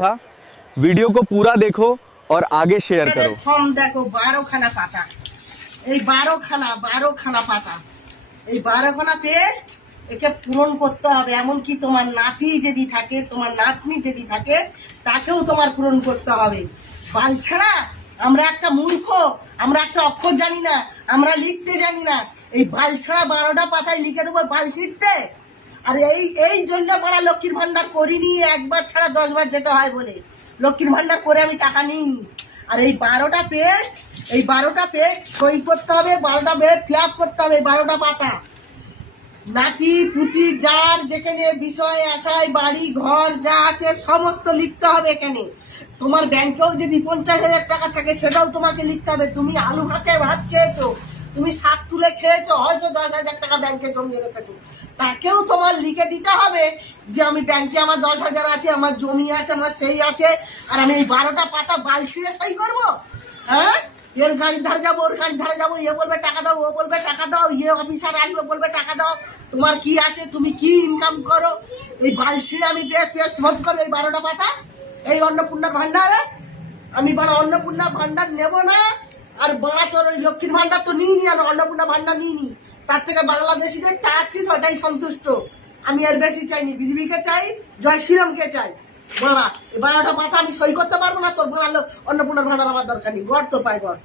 था। वीडियो को पूरा देखो और आगे शेयर करो। ফর্ম দেখো 12 খানা পাতা, এই 12 খানা পাতা, এই 12 খানা পেস্ট একে পূরণ করতে হবে। এমনকি তোমার নাতি যদি থাকে, তোমার নাতনি যদি থাকে, তাকেও তোমার পূরণ করতে হবে। বাল ছাড়া আমরা একটা মূর্খ, আমরা একটা অক্ষর জানি না, আমরা লিখতে জানি না। এই বাল ছাড়া 12টা পাতায় লিখে দেবো বাল ছিঁড়তে। আর এই জন্য বড় লক্ষ্মীর ভান্ডার করিনি, একবার ছাড়া 10 বার যেতে হয় বলে লক্ষ্মীর ভান্ডার করে আমি টাকা নিইনি। আর এই 12টা পেস্ট সই করতে হবে, 12টা পেস্ট ফিল আপ করতে হবে, 12টা পাতা। নাতি পুতি যার যেখানে বিষয় আশায় বাড়ি ঘর যা আছে সমস্ত লিখতে হবে এখানে। তোমার ব্যাংকেও যদি 50,000 টাকা থাকে সেটাও তোমাকে লিখতে হবে। তুমি আলু ভাতে ভাত খেয়েছো, তুমি শাক তুলে খেয়েছো, হয়তো 10,000 টাকা ব্যাংকে জমিয়ে রেখেছো, তাকেও তোমার লিখে দিতে হবে যে আমি ব্যাংকে আমার 10,000 আছে, আমার জমি আছে, আমার সেই আছে, আর আমি এই 12টা পাতা বাল ছিঁড়ে সই করবো? হ্যাঁ, এর গাড়ির ধারে যাবো, ওর গাড়ির ধারে যাবো, এ বলবে টাকা দাও, ও বলবে টাকা দাও, ইয়ে অফিসার আসবে বলবে টাকা দাও। তোমার কি আছে, তুমি কি ইনকাম করো? এই বাল ছিঁড়ে আমি পেস্ট ভোট করবো এই 12টা পাতা এই অন্নপূর্ণা ভান্ডারে? আমি বড় অন্নপূর্ণা ভান্ডার নেব না। আর বড়া তোর ওই লক্ষ্মীর ভান্ডার তো নিইনি, আর অন্নপূর্ণা ভান্ডার নিইনি। তার থেকে বাংলাদেশিদের চাচ্ছিস ওটাই সন্তুষ্ট। আমি এর বেশি চাইনি। বিজেপিকে চাই, জয় শ্রীরামকে চাই। বড়া এই 12টা পাতা আমি সই করতে পারবো না। তোর বড়া অন্নপূর্ণার ভান্ডার আমার দরকার নেই। গড় তো পাই গড়।